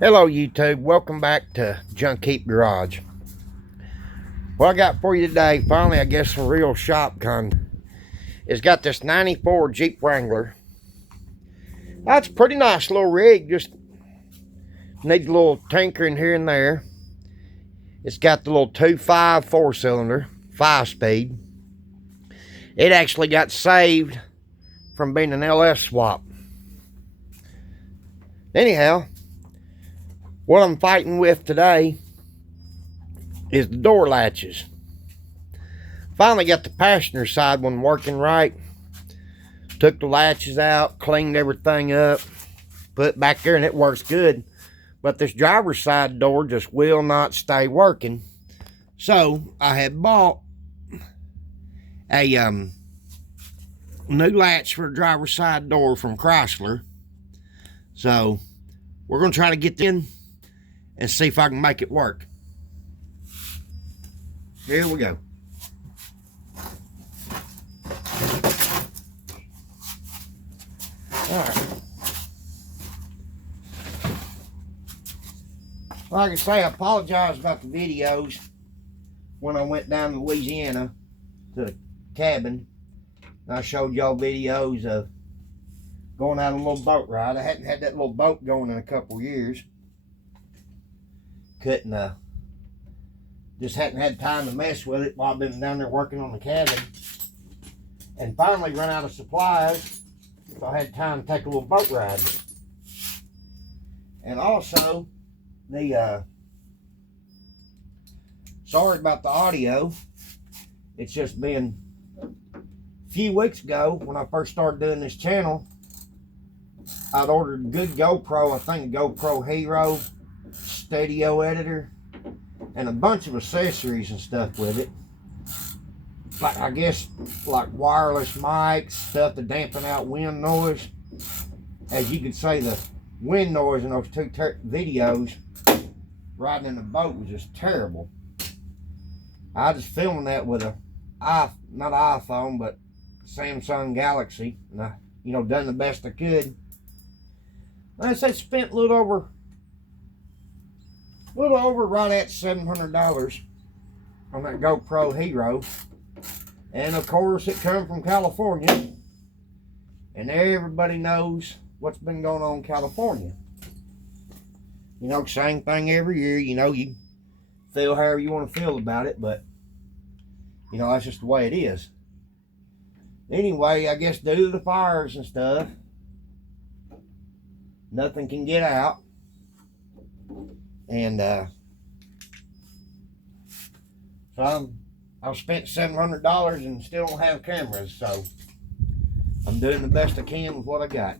Hello YouTube, welcome back to Junk Heap Garage. What I got for you today, finally I guess some real shop content. It's got this 94 Jeep Wrangler. That's a pretty nice little rig, just needs a little tinkering here and there. It's got the little 2.5 4-cylinder, 5-speed. It actually got saved from being an LS swap. Anyhow, what I'm fighting with today is the door latches. Finally got the passenger side one working right. Took the latches out, cleaned everything up, put it back there, and it works good. But this driver's side door just will not stay working. So I had bought a new latch for the driver's side door from Chrysler. So we're going to try to get in and see if I can make it work. Here we go. Alright. Like I say, I apologize about the videos when I went down to Louisiana to the cabin. I showed y'all videos of going out on a little boat ride. I hadn't had that little boat going in a couple years. Just hadn't had time to mess with it while I've been down there working on the cabin. And finally run out of supplies, so I had time to take a little boat ride. And also, sorry about the audio. It's just been a few weeks ago when I first started doing this channel. I'd ordered a good GoPro, I think a GoPro Hero Studio editor, and a bunch of accessories and stuff with it. Like, I guess, like wireless mics, stuff to dampen out wind noise. As you can say, the wind noise in those two videos riding in the boat was just terrible. I was filming that with not an iPhone, but Samsung Galaxy, and I, done the best I could. Like I said, spent a little over right at $700 on that GoPro Hero. And of course it come from California. And everybody knows what's been going on in California. Same thing every year. You feel however you want to feel about it, but that's just the way it is. Anyway, I guess due to the fires and stuff, nothing can get out. And so I've spent $700 and still don't have cameras, so I'm doing the best I can with what I got.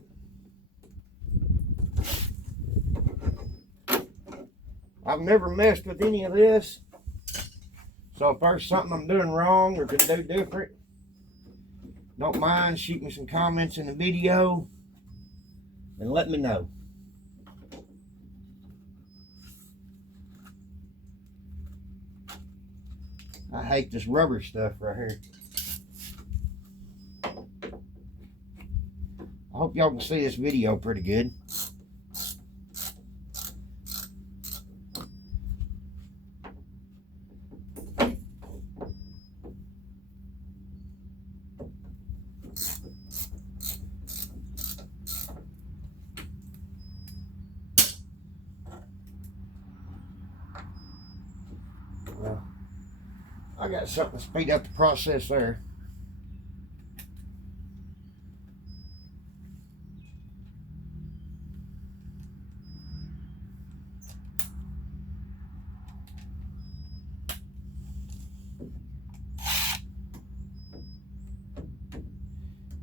I've never messed with any of this, so if there's something I'm doing wrong or could do different, don't mind shooting me some comments in the video and let me know. I hate this rubber stuff right here. I hope y'all can see this video pretty good. Well, I got something to speed up the process there.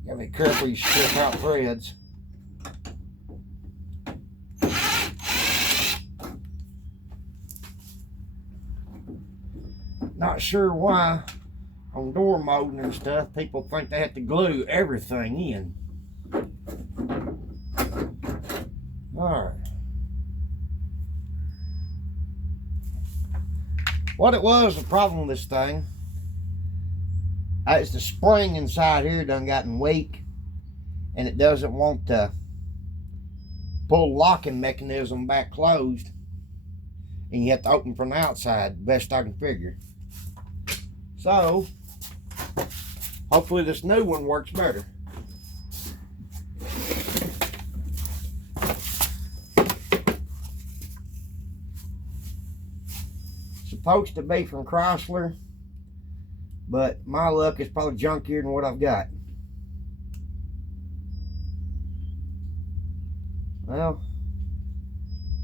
Gotta be careful you strip out threads. Not sure why on door molding and stuff people think they have to glue everything in. Alright. What it was, the problem with this thing, it's the spring inside here done gotten weak, and it doesn't want to pull the locking mechanism back closed, and you have to open from the outside, best I can figure. So hopefully this new one works better. Supposed to be from Chrysler, but my luck is probably junkier than what I've got. Well,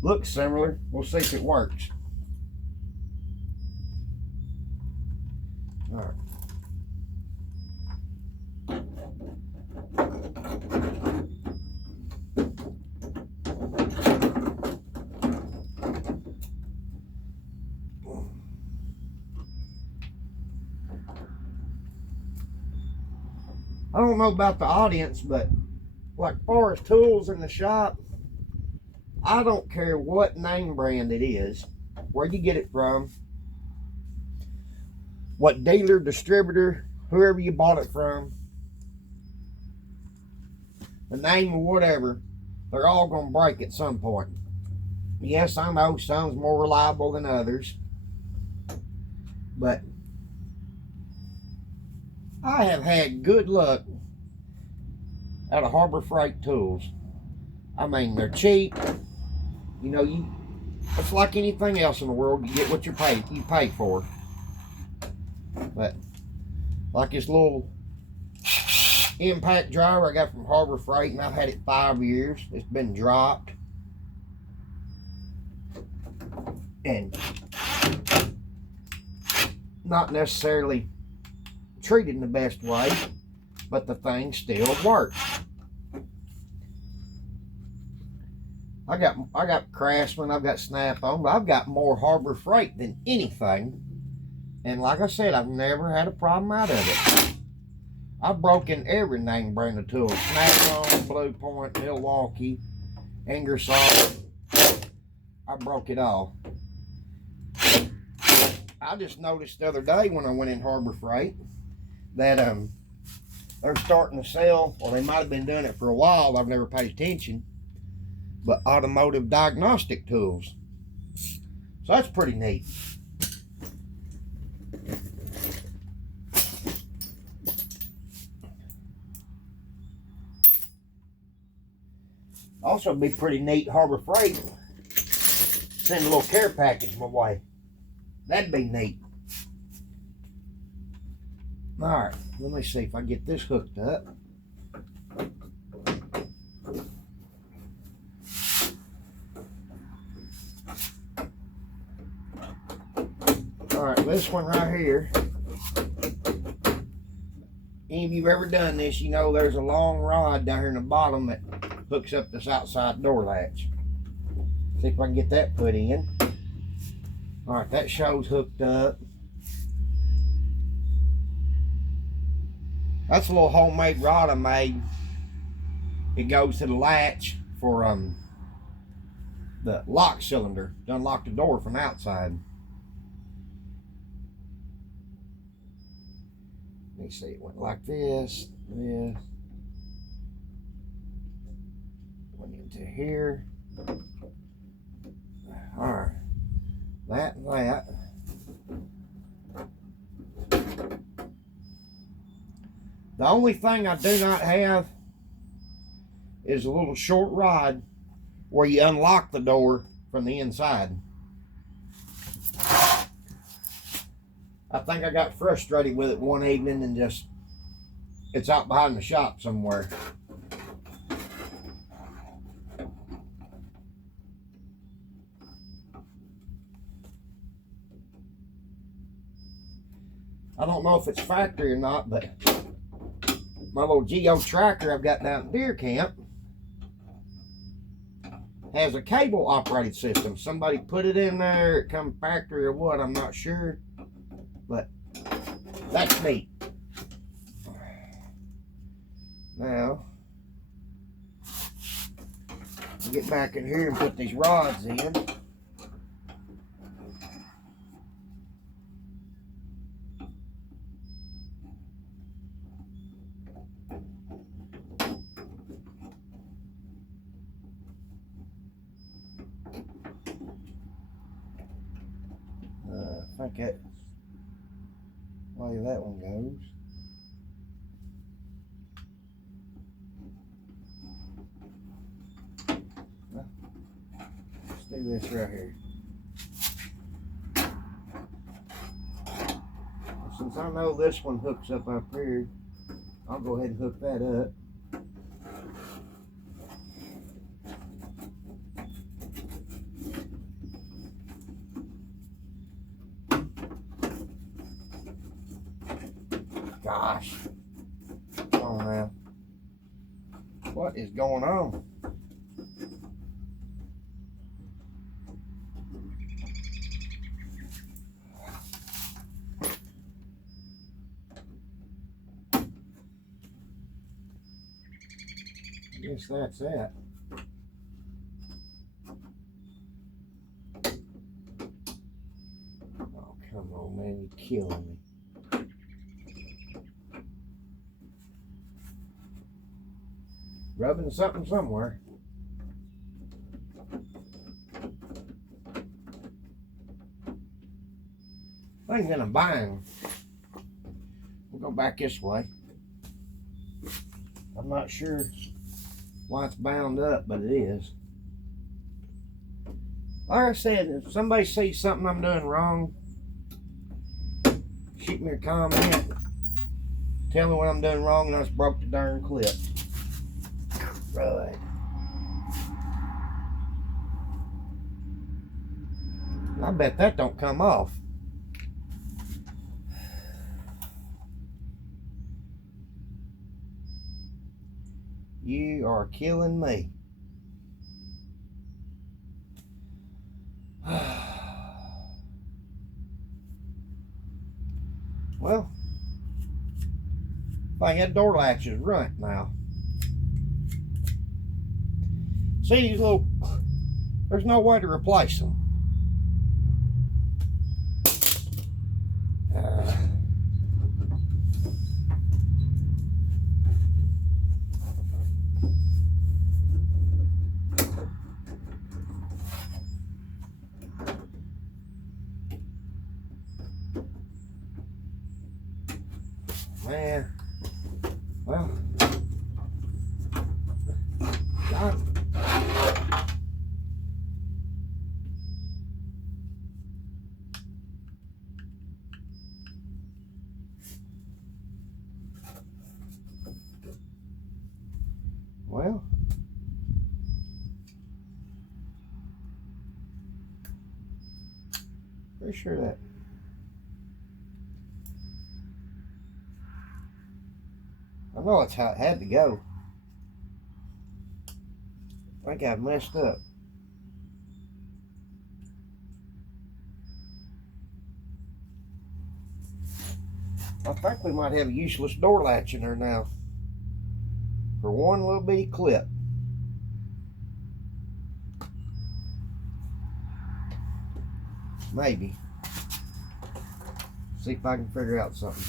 looks similar. We'll see if it works. All right. I don't know about the audience, but like far as tools in the shop, I don't care what name brand it is, where you get it from, what dealer, distributor, whoever you bought it from, the name or whatever, they're all going to break at some point. Yes, I know some's more reliable than others, but I have had good luck out of Harbor Freight tools. I mean, they're cheap. You know, it's like anything else in the world. You get what you pay for. But like this little impact driver I got from Harbor Freight, and I've had it 5 years. It's been dropped, and not necessarily treated in the best way, but the thing still works. I got Craftsman, I've got Snap-on, but I've got more Harbor Freight than anything. And like I said, I've never had a problem out of it. I've broken every name brand of tools. Snap-on, Blue Point, Milwaukee, Ingersoll. I broke it all. I just noticed the other day when I went in Harbor Freight that they're starting to sell, or they might have been doing it for a while, I've never paid attention, but automotive diagnostic tools. So that's pretty neat. Also be pretty neat, Harbor Freight send a little care package my way. That'd be neat. Alright, let me see if I get this hooked up. Alright, this one right here. Any of you ever done this, you know there's a long rod down here in the bottom that hooks up this outside door latch. See if I can get that put in. Alright, that shows hooked up. That's a little homemade rod I made. It goes to the latch for the lock cylinder to unlock the door from the outside. Let me see, it went like this, went into here. Alright, that and that. The only thing I do not have is a little short rod where you unlock the door from the inside. I think I got frustrated with it one evening and just, it's out behind the shop somewhere. I don't know if it's factory or not, but my little Geo tracker I've got down at deer camp has a cable operated system. Somebody put it in there, it come factory or what, I'm not sure, but that's neat. Now, get back in here and put these rods in. think that's the way that one goes. Well, let's do this right here. Since I know this one hooks up here, I'll go ahead and hook that up. Gosh. Come on now. What is going on? I guess that's that. Oh, come on, man. You're killing me. Rubbing something somewhere. Thing's in a bind. We'll go back this way. I'm not sure why it's bound up, but it is. Like I said, if somebody sees something I'm doing wrong, shoot me a comment. Tell me what I'm doing wrong, and I just broke the darn clip. Right. I bet that don't come off. You are killing me. Well, if I had door latches right now. See these little, there's no way to replace them. Man, well, God. Well, pretty sure that I know that's how it had to go. I think I've messed up. I think we might have a useless door latch in there now. For one little bitty clip. Maybe. See if I can figure out something.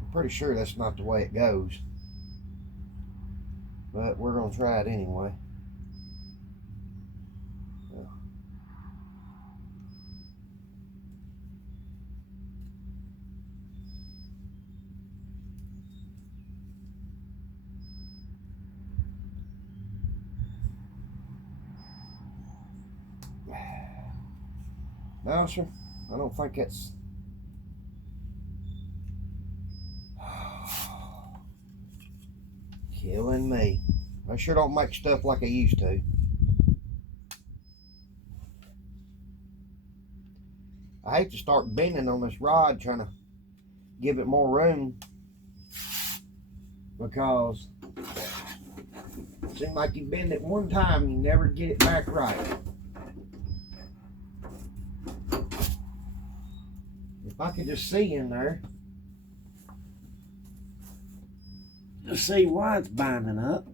I'm pretty sure that's not the way it goes. But we're going to try it anyway. No, sir. I don't think it's... Killing me. I sure don't make stuff like I used to. I hate to start bending on this rod, trying to give it more room, because it seems like you bend it one time and you never get it back right. If I could just see in there to see why it's binding up.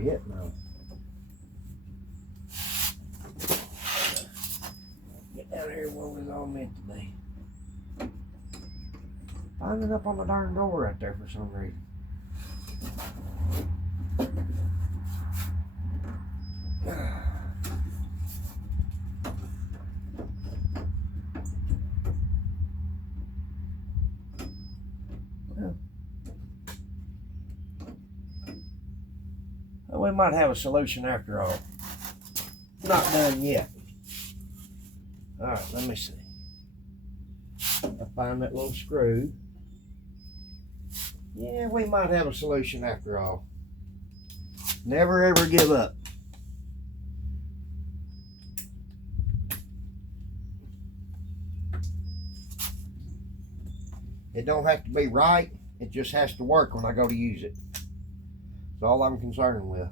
already hitting though. Get down here where we was all meant to be. I ended up on the darn door right there for some reason. Well, we might have a solution after all. Not done yet. Alright, let me see. I find that little screw. Yeah, we might have a solution after all. Never ever give up. It don't have to be right. It just has to work when I go to use it. That's all I'm concerned with.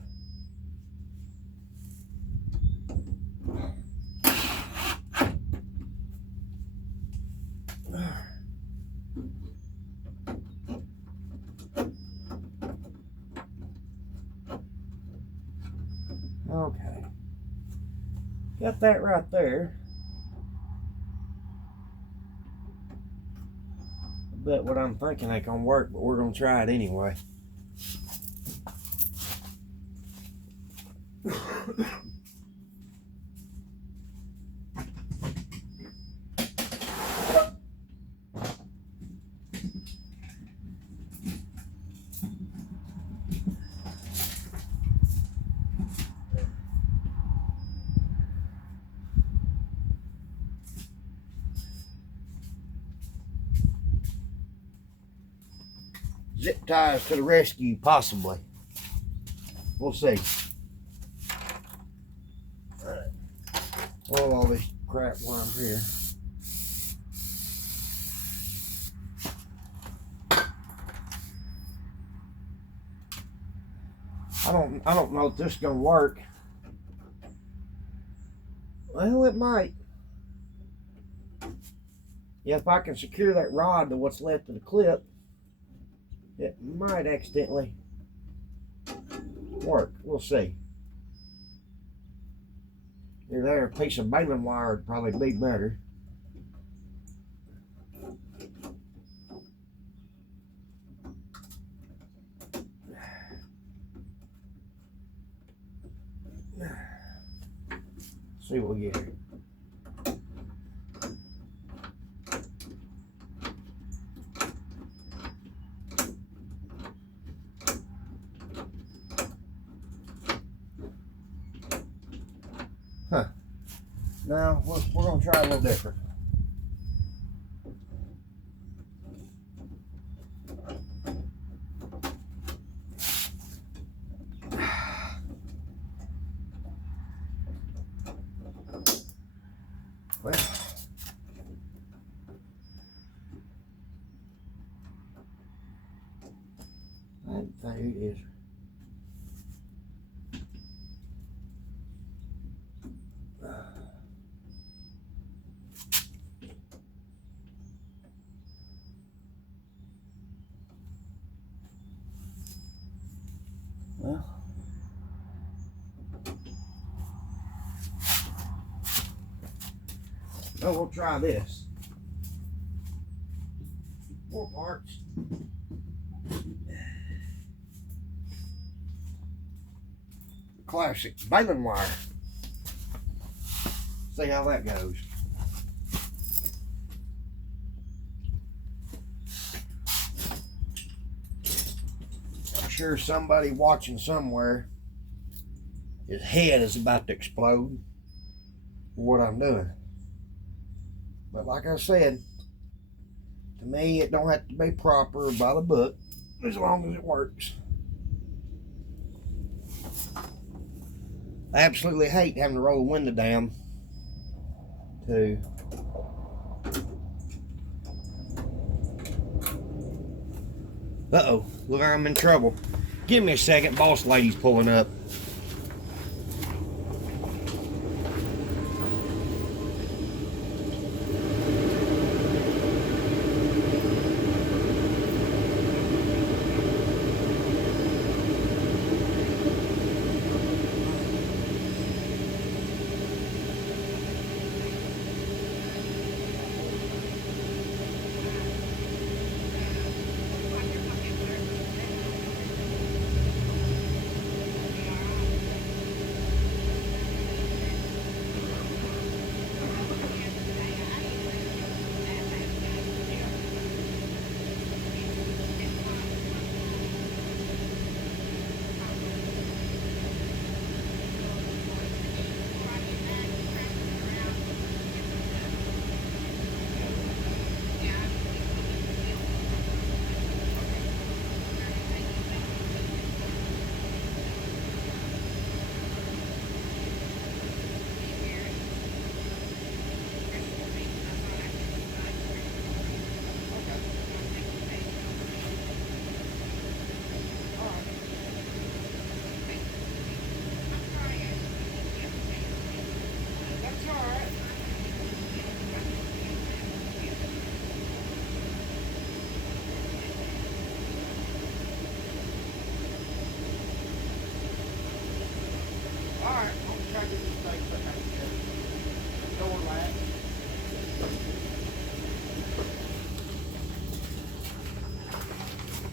Okay. Got that right there. But what I'm thinking ain't gonna work, but we're gonna try it anyway. Zip ties to the rescue, possibly. We'll see. Alright. All this crap while I'm here. I don't know if this is gonna work. Well, it might. Yeah, if I can secure that rod to what's left of the clip, it might accidentally work. We'll see. Either there, a piece of baling wire would probably be better. See what we get here. Huh. Now, we're going to try a little different. Well, that thing is well, we'll try this. 4 parts. Classic baling wire. See how that goes. I'm sure somebody watching somewhere, his head is about to explode for what I'm doing. But like I said, to me, it don't have to be proper by the book, as long as it works. I absolutely hate having to roll the window down to uh-oh, look, I'm in trouble. Give me a second, boss lady's pulling up.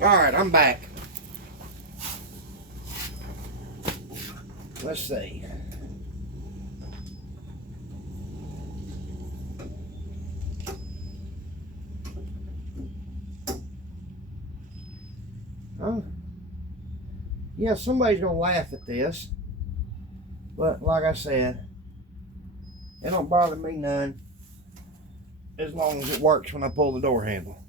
Alright, I'm back. Let's see. Yeah, somebody's gonna laugh at this, but like I said, it don't bother me none as long as it works when I pull the door handle.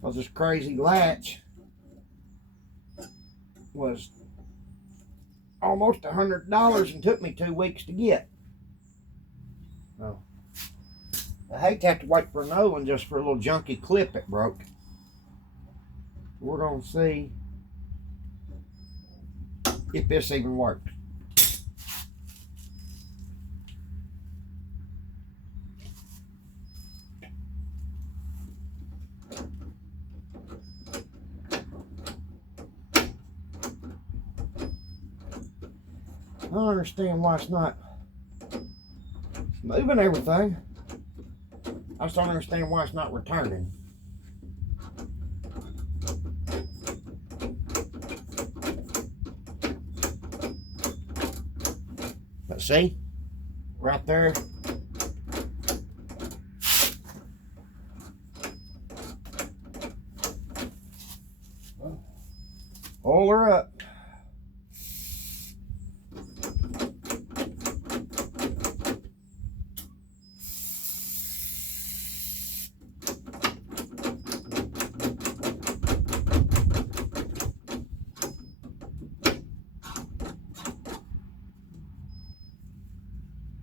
Because this crazy latch was almost $100 and took me 2 weeks to get. Oh. I hate to have to wait for another one just for a little junky clip that broke. We're going to see if this even works. I don't understand why it's not moving everything. I just don't understand why it's not returning. But see, right there. Hold her up.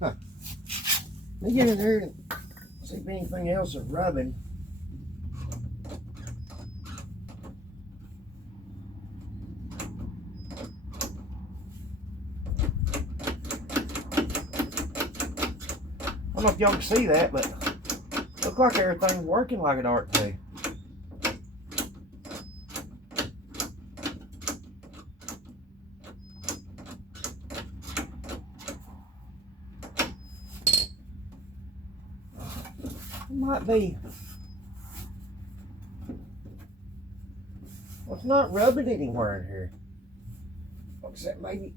Huh. Let me get in there and see if anything else is rubbing. I don't know if y'all can see that, but look like everything's working like it ought to. It might be. Well, it's not rubbing anywhere in here. Except maybe.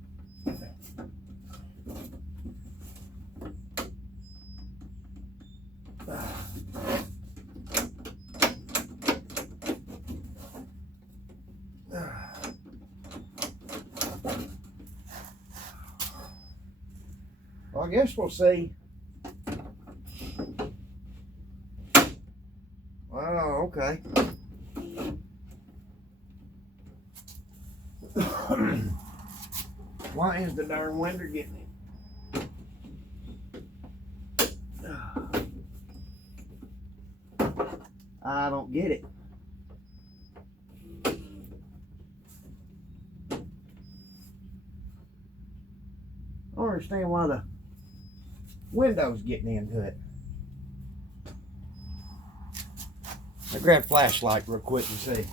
Well, I guess we'll see. Wow, okay. Why is the darn winder getting it? I don't get it. I don't understand why the window's getting into it. I'll grab a flashlight real quick and see.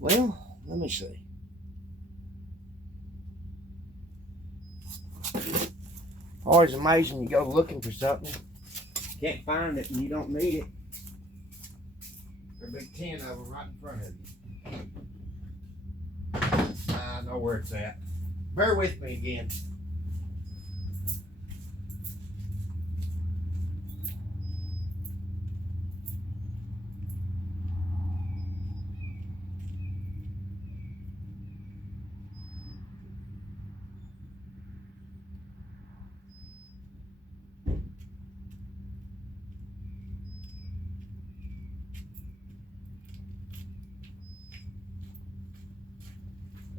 Well, let me see. Always amazing, you go looking for something, can't find it, and you don't need it. There's a big 10 of them right in front of you. I know where it's at. Bear with me again.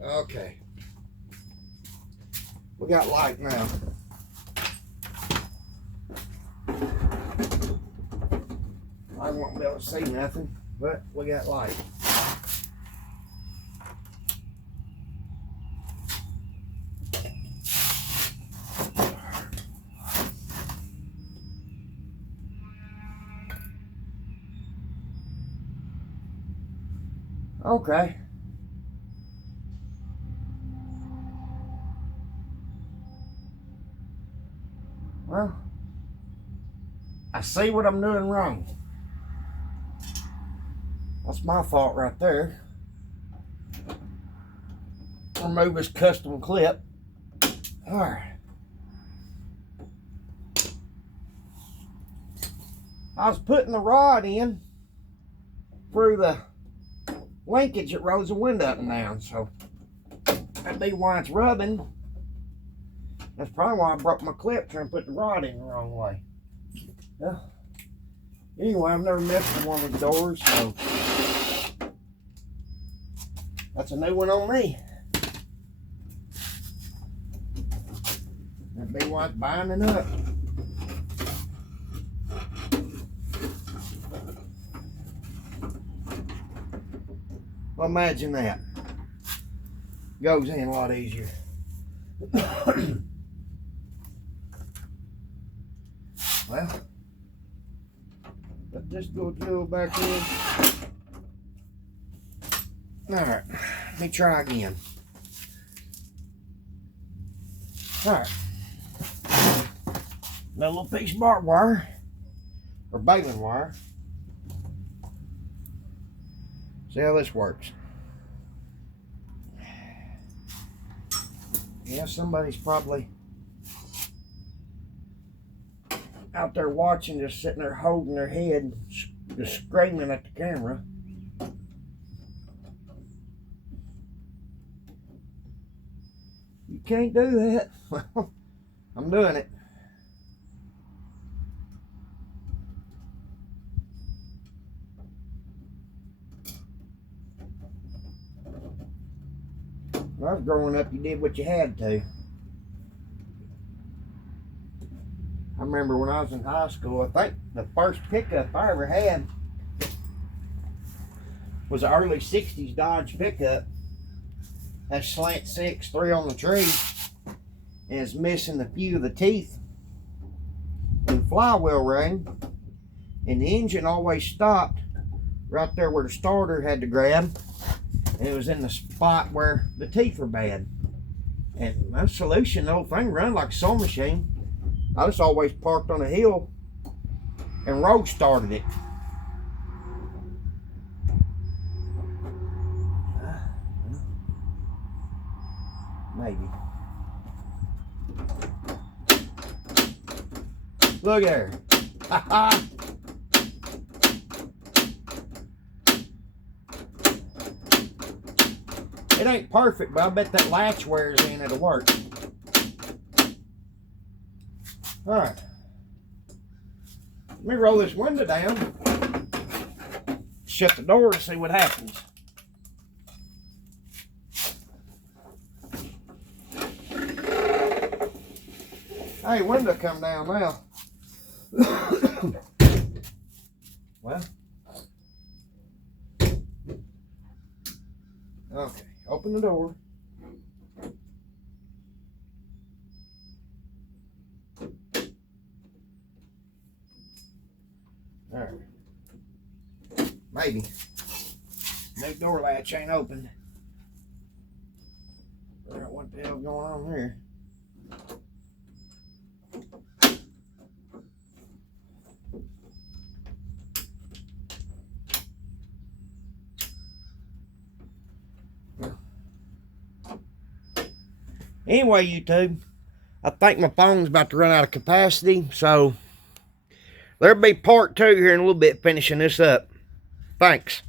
Okay. We got light now. I won't be able to see nothing, but we got light. Okay. Well, I see what I'm doing wrong. That's my fault right there. Remove this custom clip. All right. I was putting the rod in through the linkage that rolls the window up and down, so that'd be why it's rubbing. That's probably why I broke my clip trying to put the rod in the wrong way. Yeah. Anyway, I've never messed with one of the doors, so that's a new one on me. That'd be why it's binding up. Well, imagine that. Goes in a lot easier. Well, let this go drill back in. Alright, let me try again. Alright. Another little piece of barbed wire, or baling wire. See how this works. Yeah, somebody's probably out there watching, just sitting there holding their head, just screaming at the camera. You can't do that. Well, I'm doing it. When I was growing up, you did what you had to. I remember when I was in high school, I think the first pickup I ever had was an early 60s Dodge pickup. That slant 6, 3 on the tree, and it's missing a few of the teeth and the flywheel ring, and the engine always stopped right there where the starter had to grab, and it was in the spot where the teeth were bad. And my solution, the whole thing run like a sewing machine. I just always parked on a hill and road started it. Maybe. Look there. It ain't perfect, but I bet that latch wears in, it'll work. Alright. Let me roll this window down. Shut the door and see what happens. Hey, window come down now. Well. Okay, open the door. Alright. Maybe. No door latch ain't open. Alright, what the hell's going on here? Anyway, YouTube, I think my phone's about to run out of capacity, so there'll be part 2 here in a little bit finishing this up. Thanks.